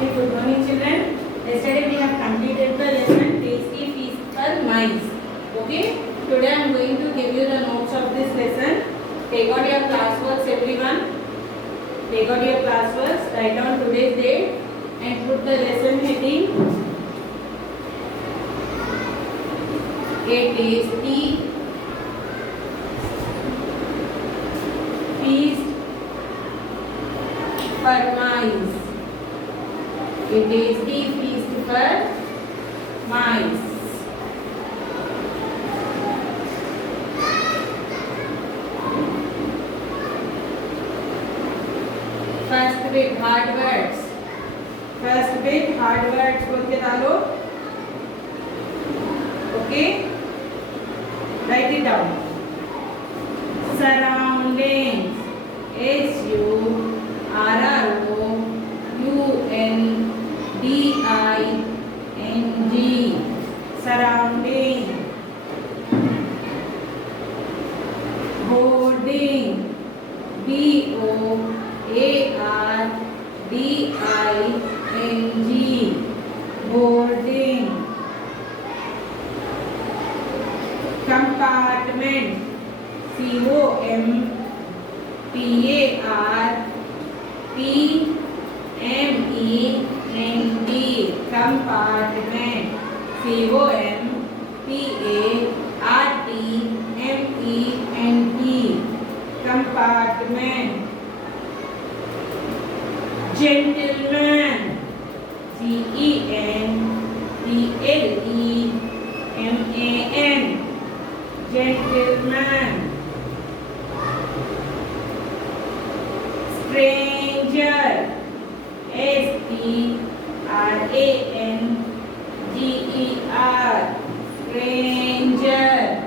Good morning, children. Yesterday we have completed the lesson Tasty Feast for Mice. Okay. Today I am going to give you the notes of this lesson. Take out your classworks, everyone. Take out your classworks. Write down today's date and put the lesson heading. A tasty feast for mice. A tasty feast for mice. First bit hard words. First bit hard words बोल के डालो. Okay. Write it down. Surroundings. surrounding. Surrounding. Boarding. boarding. Boarding. Compartment. compartment. compartment. Gentleman. gentleman. Stranger. stranger.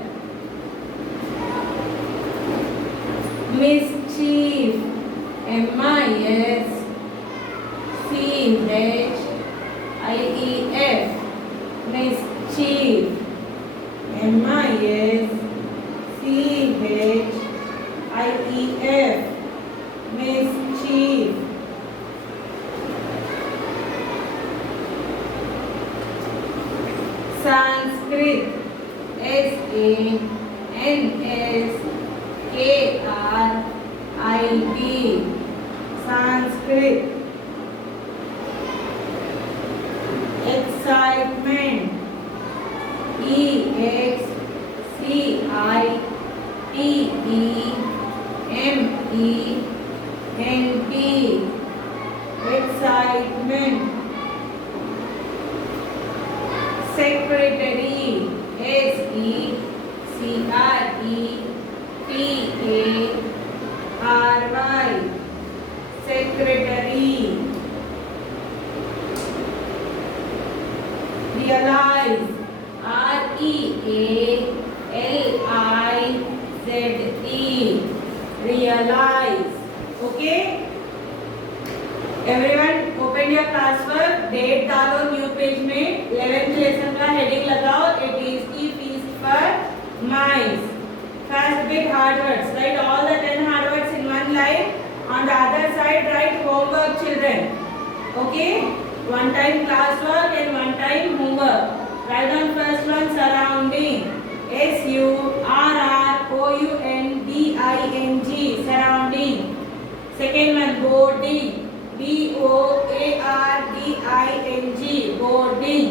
Mischief. mischief. mischief. mischief. Sanskrit. sanskrit. Sanskrit. Excitement. excitement. Secretary. secretary. Realize. realize. Okay. Everyone open your classwork. Date डालो new page में. 11th lesson का heading लगाओ. A tasty feast for mice. First bit hard words. Write all the 10 hard words in one line. On the other side write homework, children. Okay. One time classwork and one time homework. Write down first one surrounding. surrounding. Surrounding. Second one boarding. boarding. boarding.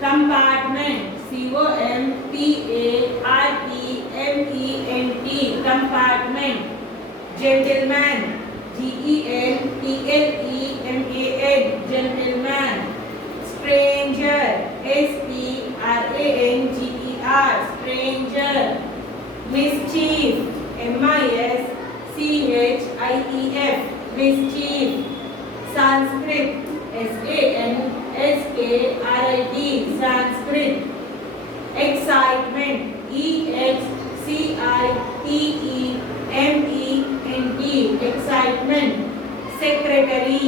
Compartment. compartment. compartment. Gentleman. gentleman. gentleman. Stranger. stranger. Mischief. mischief. mischief. Sanskrit. sanskrit. Excitement. excitement. Secretary.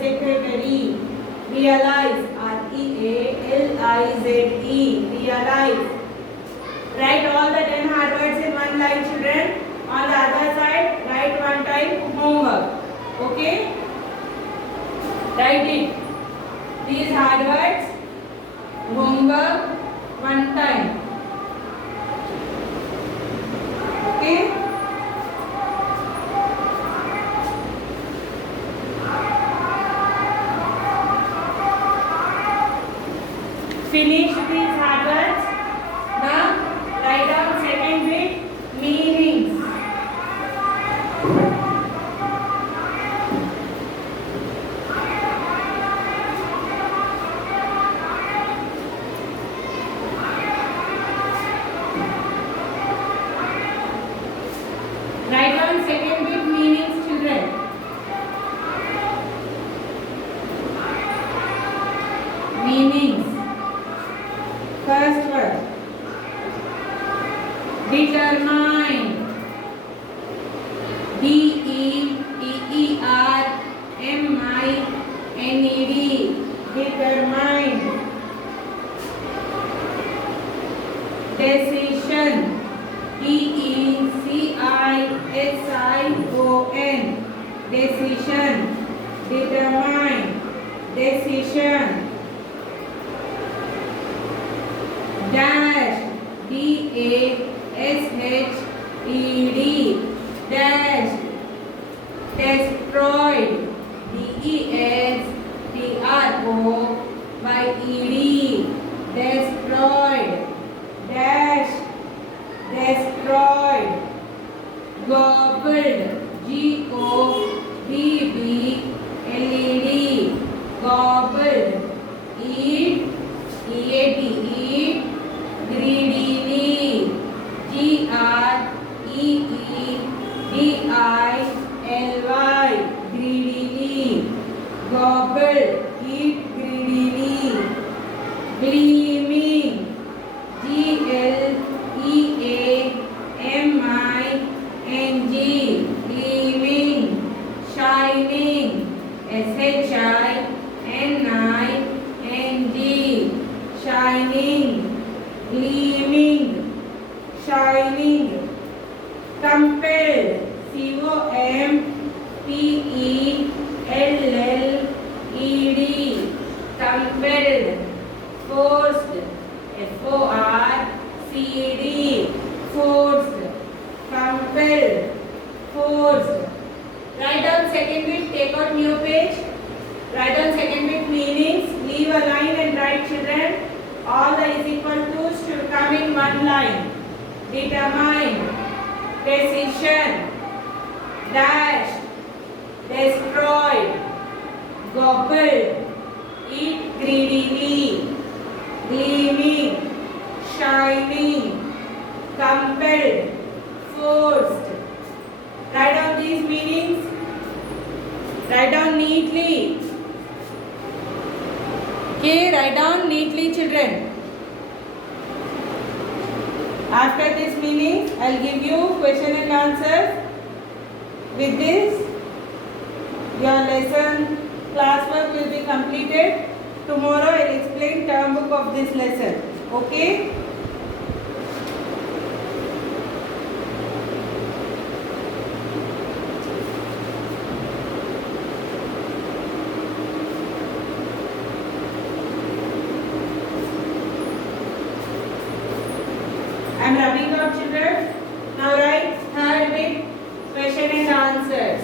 secretary. Realize. realize. Write all the 10 hard words in one line, children. On the other side, write one time homework. Okay? Write it. These hard words. Homework one time. Okay? Finish these hard words. Now write down second bit meanings. Write down second bit meanings, children. Meanings. First word. Determine. D-E-T-E-R-M-I-N-E-D. Determine. Decision. D-E-C-I-S-I-O-N. Decision. Determine. Decision. Dash. D-A-S-H-E-D. Dash. Destroyed. D-E-S-T-R-O-Y-E-D. Destroyed. Dash. Destroyed. Gobbled. G-O-B-B-L-E-D. Gobbled. Eat. E-A-T. Eat. Greedily. G-R-E-E-D-I-L-Y. Greedily. Gobble. Eat greedily. Gleaming. G-L-E-A-M-I-N-G. Gleaming. Shining. S-H-I-N-I-N-G. Shining. Gleaming. Shining. Compelled. C-O-M-P-E-L-L-E-D. Compelled. Forced. F-O-R-C-E-D. Forced. Compelled. Forced. Write down second bit. Take out new page. Write down second bit meanings. Leave a line and write, children. All the is equal to should come in one line. Determine. Decision. Dash. Destroyed. Gobbled. Eat greedily. Gleaming. Shining. Compelled. Forced. Write down these meanings. Write down neatly. Okay, write down neatly, children. After this meaning, I'll give you question and answers. With this, your lesson classwork will be completed. Tomorrow, I'll explain term book of this lesson. Okay? I'm rubbing out, children. Now write third bit question and answers.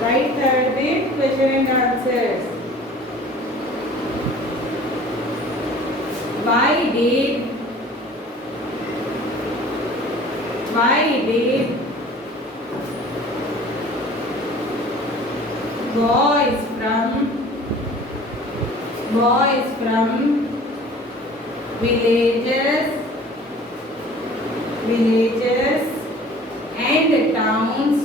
Write third bit question and answers. Why did boys from villages and towns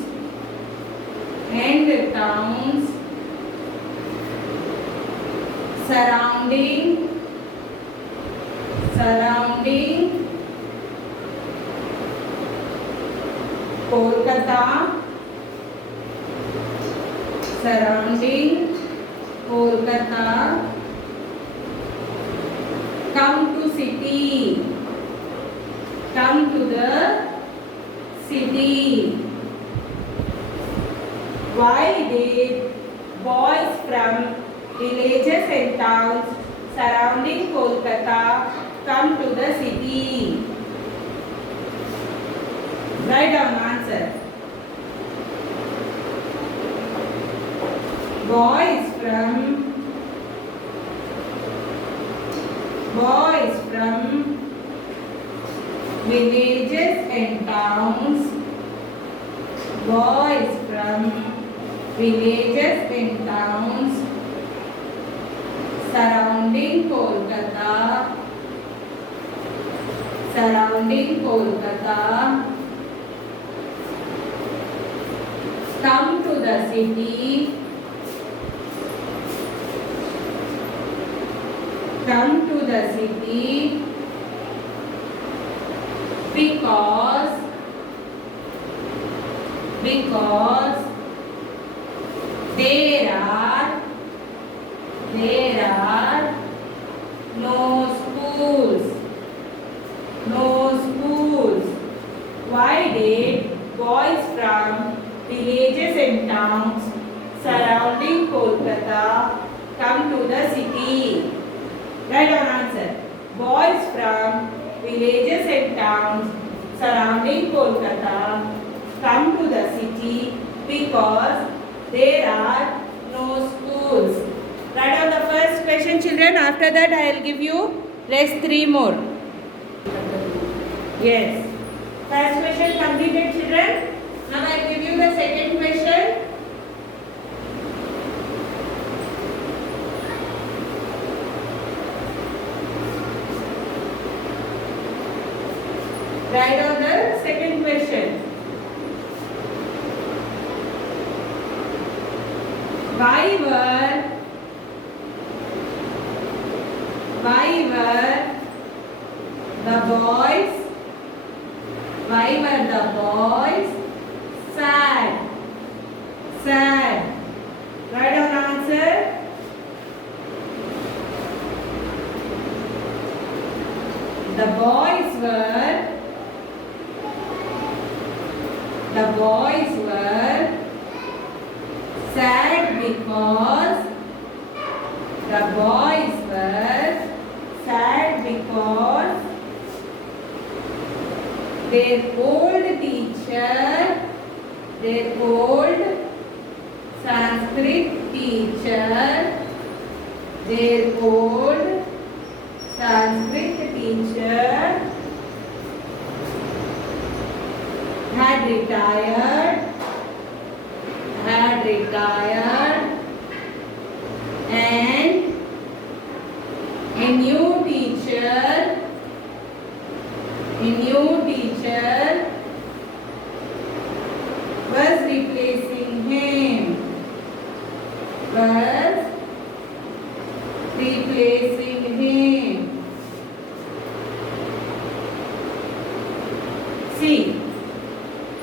towns surrounding Kolkata, come to the city. Why did boys from villages and towns surrounding Kolkata come to the city? Write down answer. Boys from villages and towns. Boys from villages and towns surrounding Kolkata come to the city. Because there are no schools. Why did boys from villages and towns surrounding Kolkata come to the city? Write down answer. Boys from villages and towns surrounding Kolkata come to the city because there are no schools. Write down the first question, children. After that, I will give you rest 3 more. Yes. First question completed, children. Now I will give you the second question. Write down the second question. Why were the boys sad? Write down answer. The boys were sad because their old Sanskrit teacher had retired and a new teacher was replacing him.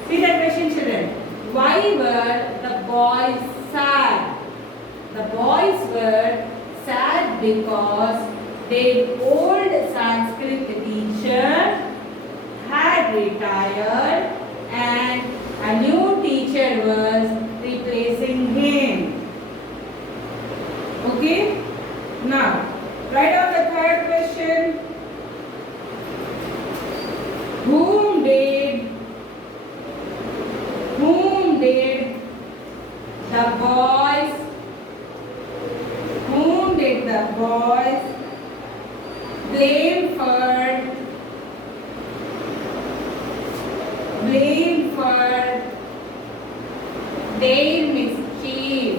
See the question, children. Why were the boys sad? The boys were sad because their old Sanskrit teacher had retired and a new teacher was replacing him. Okay? Now, write down the third question. Whom did the boys blame for their mischief?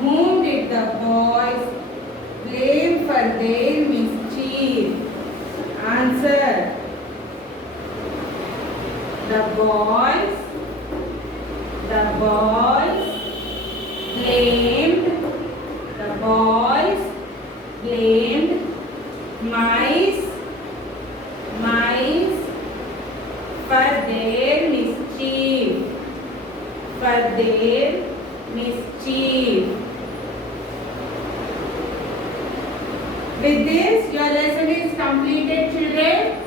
Whom did the boys blame for their mischief? Answer. boys blamed mice for their mischief. With this, your lesson is completed, children.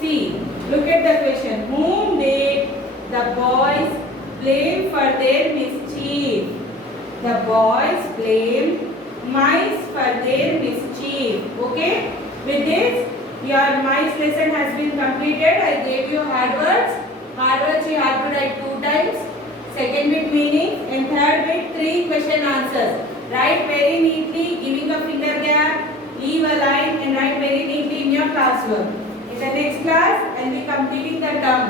See, look at the question. Whom did the boys blame for their mischief? The boys blamed mice for their mischief. Okay? With this, your mice lesson has been completed. I gave you hard words. Hard words you have to write 2 times. Second bit meaning and third bit 3 question answers. Write very neatly, giving a finger gap, leave a line and write very neatly in your classwork. In the next class, I will be completing the term